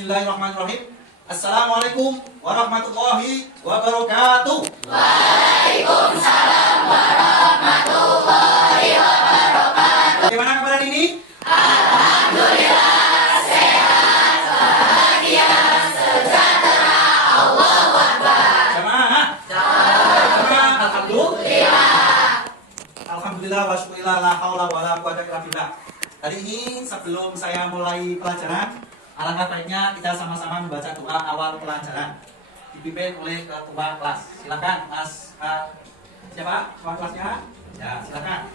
Bismillahirrahmanirrahim. Assalamualaikum warahmatullahi wabarakatuh. Waalaikumsalam warahmatullahi wabarakatuh. Bagaimana kabar hari ini? Alhamdulillah sehat, bahagia, sejahtera. Allahu Akbar. Jamaah. Alhamdulillah. Alhamdulillah wa syukurillah la haula wala quwata illa billah. Hari ini sebelum saya mulai pelajaran, alangkah baiknya kita sama-sama membaca doa awal pelajaran dipimpin oleh ketua kelas. Silakan Mas siapa ketua kelasnya? Ya, silakan.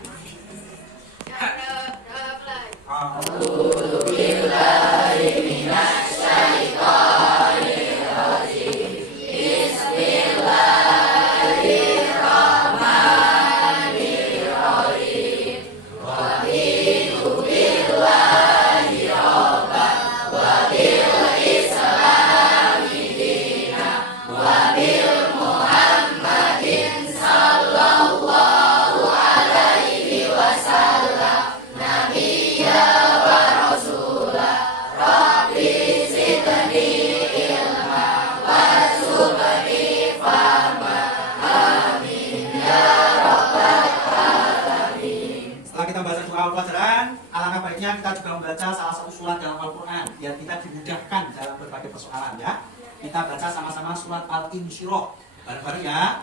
A'udzubillahi minasyaitonirrajim. Bismillahirrahmanirrahim. Raditu billahi rabban wa bil islami dinan wa bil muhammadin sallallahu alaihi wasallam nabiyya wa rasulah. Rabbi zidni ilma warzuqni fahma. Amin ya rabbal alamin. Setelah kita baca doa awal pelajaran, alangkah baiknya kita juga membaca salah satu surat dalam Al-Quran biar kita dimudahkan dalam berbagai persoalan ya. Kita baca sama-sama surat Al-Insyirah bareng-bareng ya.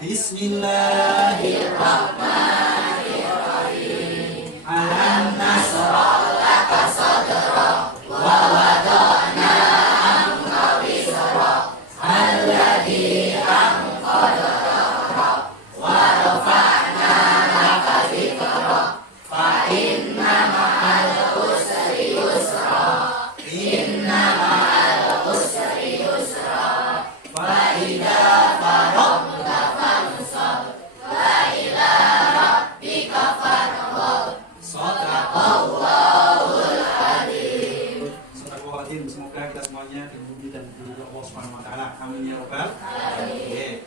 Bismillahirrahmanirrahim. Alam nasrah laka sadrak wa wada'na anka wizrak alladzi anqadha dhahrak wa rafa'na laka dzikrak fa inna ma'al usri yusra inna ma'al usri yusra fa idza faragta fansab wa ila rabbika farghab. Sadaqallahul adzim. Sadaqallahul. Semoga kita semuanya dimuliakan dan diridhoi Allah Subhanahu wa taala. Amin ya rabbal alamin.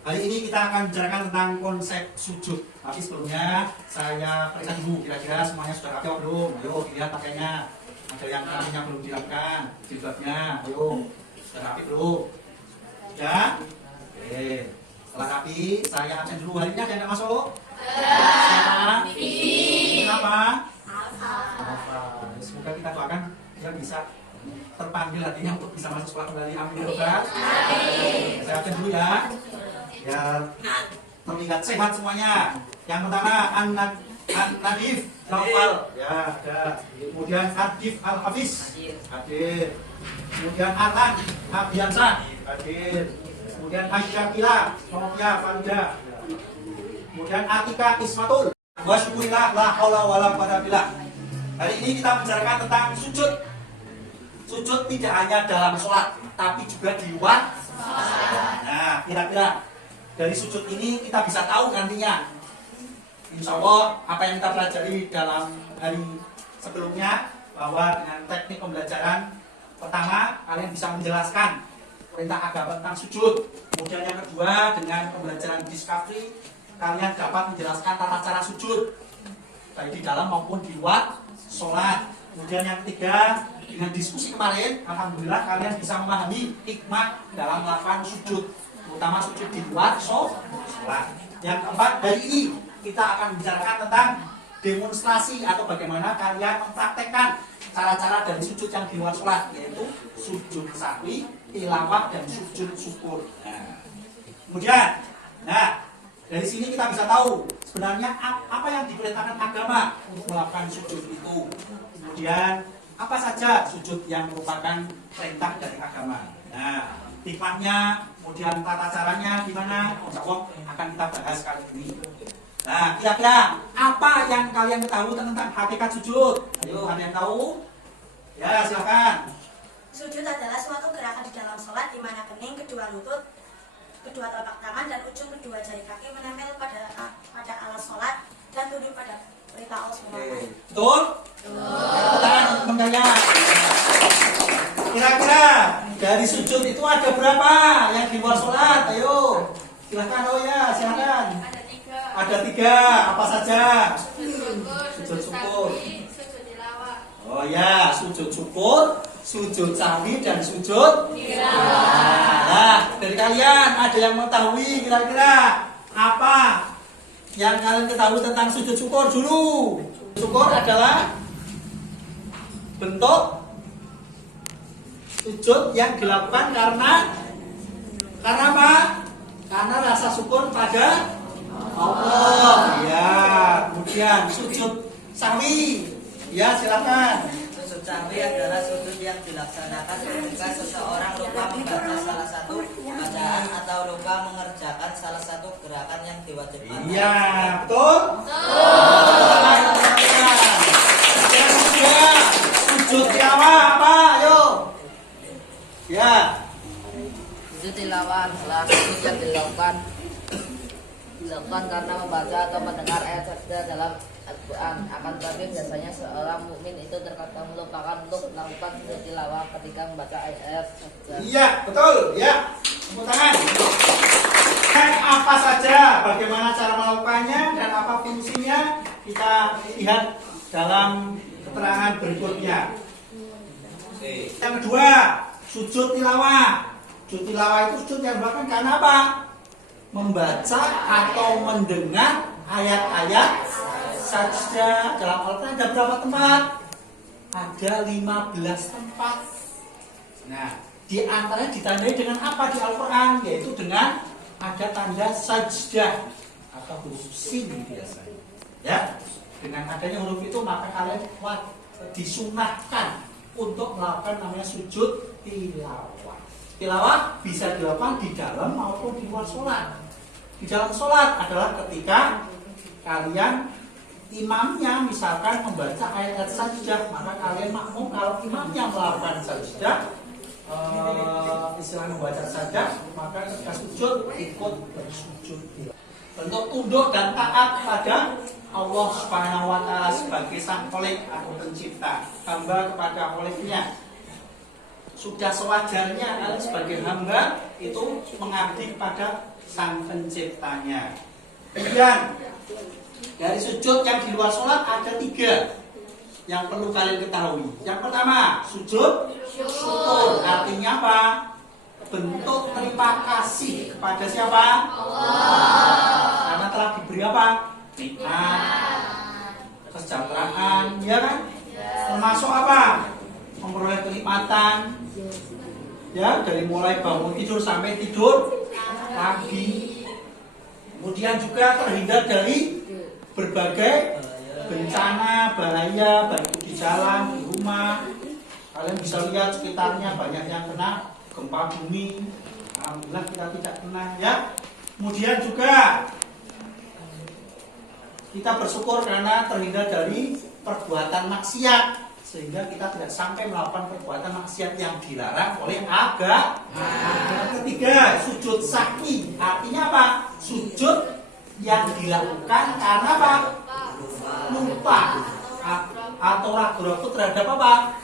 Hari ini kita akan bicarakan tentang konsep sujud. Tapi sebelumnya saya periksa dulu kira-kira semuanya sudah rapi atau belum. Ayo dilihat pakainya. Ada yang kaminya belum dirapikan, jilbabnya. Ayo, sudah rapi belum? Ya? Oke. Setelah rapi, saya absen dulu. Hari ini ada yang nggak masuk? Siapa? Kenapa? Alfa. Semoga kita doakan dia bisa terpanggil hatinya untuk bisa masuk sekolah kembali. Amin ya rabbal alamin. Saya absen dulu ya. Biar terlihat sehat semuanya. Yang pertama An-Nadif Naufal. Ya, ada. Kemudian Adif Al-Hafiz. Hadir. Kemudian Arlan Abiansa. Hadir. Kemudian Asyakila Sofia Farida. Kemudian Atika Ismatul. Wa syukurillah la haula wala quwata billah. Hari ini kita bicarakan tentang sujud. Sujud tidak hanya dalam sholat, tapi juga di luar sholat. Nah, kira-kira dari sujud ini kita bisa tahu nantinya. Insya Allah apa yang kita pelajari dalam hari sebelumnya, bahwa dengan teknik pembelajaran pertama kalian bisa menjelaskan perintah agama tentang sujud. Kemudian yang kedua dengan pembelajaran discovery kalian dapat menjelaskan tata cara sujud baik di dalam maupun di luar sholat. Kemudian yang ketiga dengan diskusi kemarin, alhamdulillah kalian bisa memahami hikmah dalam melakukan sujud, terutama sujud di luar sholat. Yang keempat, dari ini kita akan bicarakan tentang demonstrasi atau bagaimana kalian mempraktekkan cara-cara dari sujud yang di luar sholat, yaitu sujud sahwi, tilawah, dan sujud syukur. Kemudian, dari sini kita bisa tahu sebenarnya apa yang diperintahkan agama untuk melakukan sujud itu. Kemudian apa saja sujud yang merupakan perintah dari agama. Hikmahnya, kemudian tata caranya gimana, insya Allah akan kita bahas kali ini. Kira-kira apa yang kalian ketahui tentang hakikat sujud? Ayo, ada yang tahu? Ya, silakan. Sujud adalah suatu gerakan di dalam sholat di mana kening, kedua lutut, kedua telapak tangan, dan ujung kedua jari kaki menempel pada alas sholat dan tunduk pada perintah Allah SWT. Betul? Tangan untuk kalian. Kira-kira dari sujud itu ada berapa yang di luar sholat? Ayo, silakan. Oh ya, silakan. Ada tiga. Apa saja? Sujud syukur. Sujud tilawah. Oh ya, sujud syukur, sujud sahwi dan sujud tilawah. Nah, dari kalian ada yang mengetahui kira-kira apa yang kalian ketahui tentang sujud syukur dulu? Syukur adalah bentuk sujud yang dilakukan karena apa? Karena rasa syukur pada Allah. Ya, kemudian sujud sahwi. Ya, silakan. Sujud sahwi adalah sujud yang dilaksanakan ketika seseorang lupa membaca salah satu bacaan atau lupa mengerjakan salah satu gerakan yang diwajibkan. Iya, betul? Yang kedua, sujud tilawah apa? Ayo. Ya. Sujud tilawah adalah sujud yang dilakukan karena membaca atau mendengar ayat sajdah dalam Al-Quran. Akan tetapi biasanya seorang mukmin itu terkadang melupakan untuk melakukan sujud tilawah ketika membaca ayat sajdah. Iya, betul. Ya. Tepuk tangan. Apa saja, bagaimana cara melakukannya dan apa fungsinya, kita lihat dalam keterangan berikutnya. Yang kedua, sujud tilawah. Sujud tilawah itu sujud yang dilakukan karena apa? Membaca atau mendengar ayat-ayat sajdah. Dalam Al-Quran ada berapa tempat? Ada 15 tempat. Nah, di antaranya ditandai dengan apa di Al-Quran? Yaitu dengan ada tanda sajdah atau huruf sin biasanya. Ya, dengan adanya huruf itu maka kalian disunahkan untuk melakukan namanya sujud tilawah. Tilawah bisa dilakukan di dalam maupun di luar sholat. Di dalam sholat adalah ketika kalian imamnya misalkan membaca ayat sajdah, maka kalian makmum kalau imamnya melakukan sajdah, istilah membaca sajdah, maka ketika sujud ikut bersujud. Bentuk tunduk dan taat pada Allah Subhanahu wa Ta'ala sebagai sang kholik atau pencipta, hamba kepada kholiknya. Sudah sewajarnya kalian sebagai hamba itu mengabdi kepada sang penciptanya. Kemudian dari sujud yang di luar sholat ada 3 yang perlu kalian ketahui. Yang pertama, sujud syukur. Artinya apa? Bentuk terima kasih kepada siapa? Allah. Karena telah diberi apa? Nikmat, kesejahteraan, ya kan? Termasuk apa? Memperoleh kenikmatan, ya, dari mulai bangun tidur sampai tidur pagi. Kemudian juga terhindar dari berbagai bencana, bahaya, baik itu di jalan, di rumah. Kalian bisa lihat sekitarnya banyak yang kena gempa bumi. Alhamdulillah kita tidak kena, ya. Kemudian juga kita bersyukur karena terhindar dari perbuatan maksiat, sehingga kita tidak sampai melakukan perbuatan maksiat yang dilarang oleh agama. Yang ketiga, sujud sahwi. Artinya apa? Sujud yang dilakukan karena apa? Lupa atau ragu-ragu terhadap apa?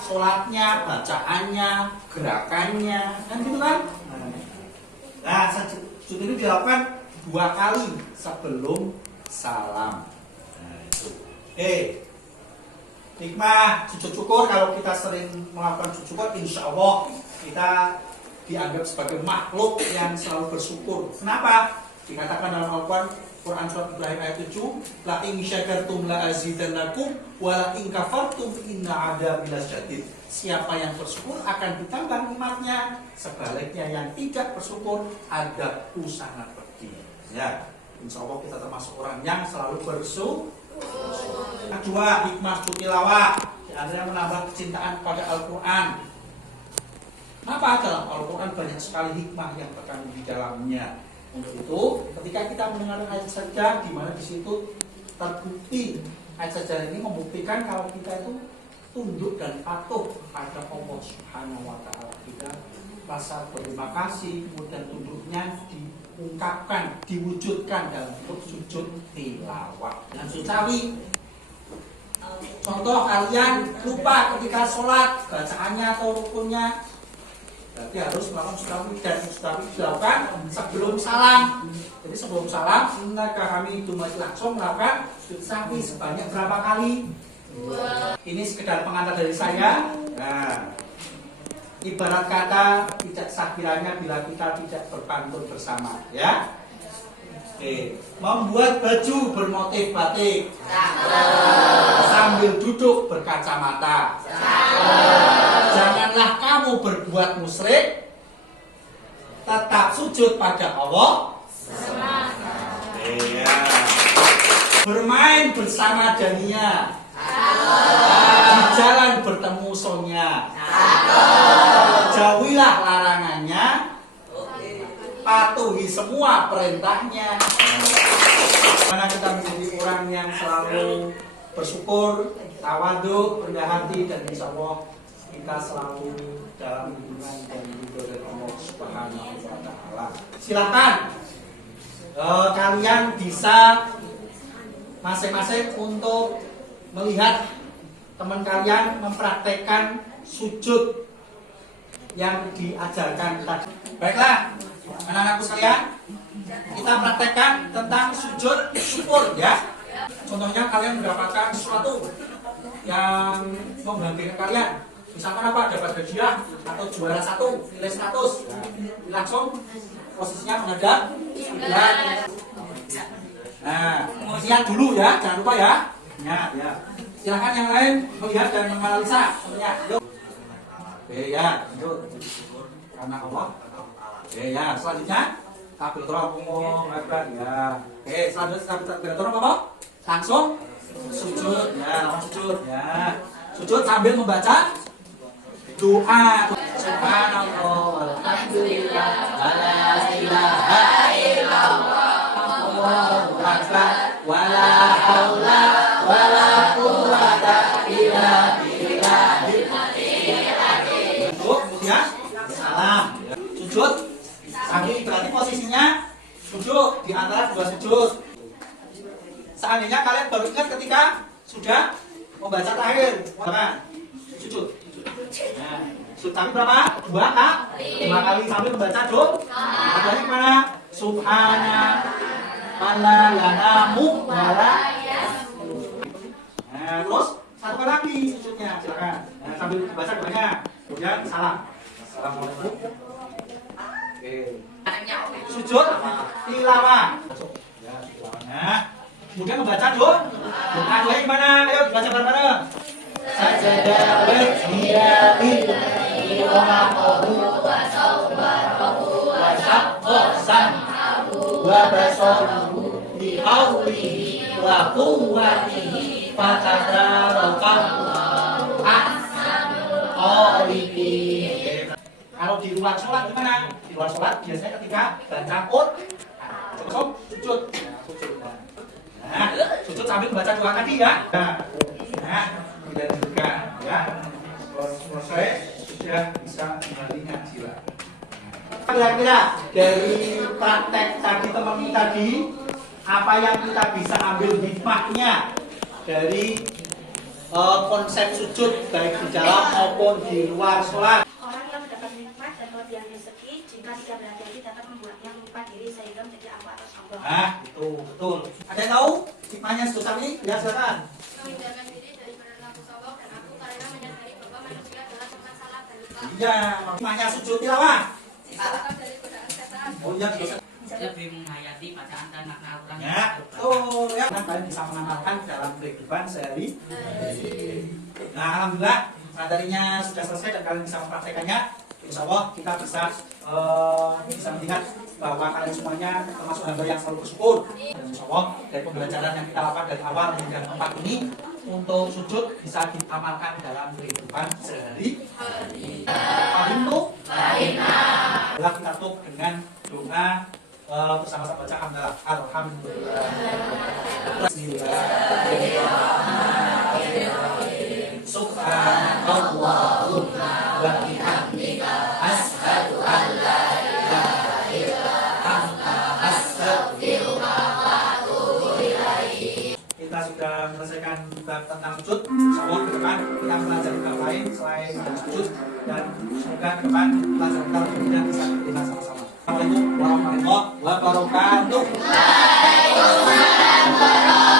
Sholatnya, bacaannya, gerakannya, kan gitu kan? Nah, sujud ini dilakukan 2 kali sebelum salam. Nah, itu. Hikmah sujud syukur, kalau kita sering melakukan sujud syukur, insya Allah kita dianggap sebagai makhluk yang selalu bersyukur. Kenapa? Dikatakan dalam Al-Quran, Quran surat Ibrahim ayat 7, la in syakartum la azidannakum wa la in kafartum inna adzabi lasyadid. Siapa yang bersyukur akan ditambah nikmatnya, sebaliknya yang tidak bersyukur adabku sangat pedih. Ya, insya Allah kita termasuk orang yang selalu bersyukur. Kedua, hikmah sujud tilawah, yang menambah kecintaan pada Al-Quran. Kenapa? Dalam Al-Quran banyak sekali hikmah yang terkandung di dalamnya. Untuk itu, ketika kita mendengar ayat sajdah, di mana di situ terbukti ayat sajdah ini membuktikan kalau kita itu tunduk dan patuh kepada Allah Subhanahu wa Ta'ala. Kita rasa berterima kasih, kemudian tunduknya diungkapkan, diwujudkan dalam bentuk sujud tilawah. Dan sujud sahwi, contoh kalian lupa ketika sholat bacaannya atau rukunnya, berarti harus melakukan sujud sahwi, dan sujud sahwi dilakukan sebelum salam. Jadi sebelum salam, kami itu langsung melakukan sujud sahwi sebanyak berapa kali? Ini sekedar pengantar dari saya. Nah, ibarat kata tidak sah kiranya bila kita tidak berpantun bersama, ya. Oke, membuat baju bermotif batik. Sambil duduk berkacamata. Janganlah kamu berbuat musyrik, tetap sujud pada Allah. Iya. Bermain bersama Dania. Di jalan bertemu Sonya. Jauhilah larangannya. Patuhi semua perintahnya. Mana kita menjadi orang yang selalu bersyukur, tawadhu, rendah hati, dan insya Allah kita selalu dalam hubungan dan ridho dari Allah Subhanahu wa Ta'ala. Silakan kalian bisa masing-masing untuk melihat teman kalian mempraktekkan sujud yang diajarkan tadi. Baiklah, anak-anakku sekalian, kita praktekkan tentang sujud syukur, ya. Contohnya kalian mendapatkan sesuatu yang membahagiakan kalian. Misalkan apa? Dapat hadiah atau juara 1, nilai 100. Langsung posisinya menghadap kiblat. Nah, lihat dulu ya, jangan lupa ya. Ya. Silakan yang lain melihat dan menganalisa. Yuk. Oke ya, yuk. Karena Allah. Oke ya, selanjutnya takbiratul ihram ya. Oke, selanjutnya takbiratul ihram apa? Langsung sujud ya, langsung sujud ya. Sujud sambil membaca doa. Subhanallah walhamdulillah wala ilaha illallah Allahu akbar wala haula wala quwwata illa billah. Kemudian salam. Sujud sambil berarti posisinya sujud di antara dua sujud. Seandainya kalian baru ingat ketika sudah membaca tahiyat, sujud. Nah, tapi berapa? 2 kali sambil membaca doa. Adanya kemana? Subhana mana yanamu wala. Nah, terus satu kali lagi sujudnya, silakan. Nah, sambil membaca doanya, kemudian salam. Assalamualaikum. Oke. Sujud tilawah. Ya, tilawahnya. Kemudian membaca doa. Doanya gimana? Ayo baca bareng-bareng. Sajadah wajhiya lillahi wa maqahu wa sawbarahu wa syaqqasan wa basaruhu li hawlihi wa quwwatihi fatadarakahu ahsanul khaliqin. Kalau di luar sholat gimana? Di luar sholat biasanya ketika baca cukup sujud. Nah, sujud sambil membaca doa tadi ya. Nah, dan juga ya, selesai sudah bisa kembali ngaji lah. Kira-kira dari praktek tadi teman tadi, apa yang kita bisa ambil hikmahnya dari konsep sujud baik di dalam maupun di luar sholat? Orang yang mendapat nikmat dan kelebihan rezeki jika tidak berhati-hati dapat membuatnya lupa diri sehingga menjadi aku atau sombong. Nah, itu betul. Ada yang tahu hikmahnya sujud tadi? Ya, silakan. Menghindarkan diri daripada nafsu sombong dan aku karena menyadari bahwa manusia adalah pernah salah dan lupa. Iya, hikmahnya sujud tilawah. Dijauhkan dari godaan setan. Oh iya, bisa. Lebih menghayati bacaan dan makna Al-Quran. Ya, betul ya. Kalian bisa mengamalkan dalam kehidupan sehari. Nah, alhamdulillah materinya sudah selesai dan kalian bisa mempraktekannya. Insya Allah kita bisa melihat bahwa kalian semuanya termasuk hamba yang selalu bersyukur. Dan insya Allah dari pembelajaran yang kita lakukan dari awal hingga tempat ini untuk sujud bisa diamalkan dalam kehidupan sehari. Paham tuh? Alhamdulillah kita tutup dengan doa bersama-sama baca hamdalah. Alhamdulillah. Subhanallahumma wa bihamdika asyhadu an la ilaha illa anta astaghfiruka wa atubu ilaik. Kita sudah menyelesaikan bab tentang sujud. Insyaallah ke depan kita pelajari bab lain selain sujud dan semoga ke depan pelajaran kita kemudian bisa kita sama-sama. Assalamualaikum warahmatullahi wabarakatuh. Waalaikumsalam warahmatullahi wabarakatuh.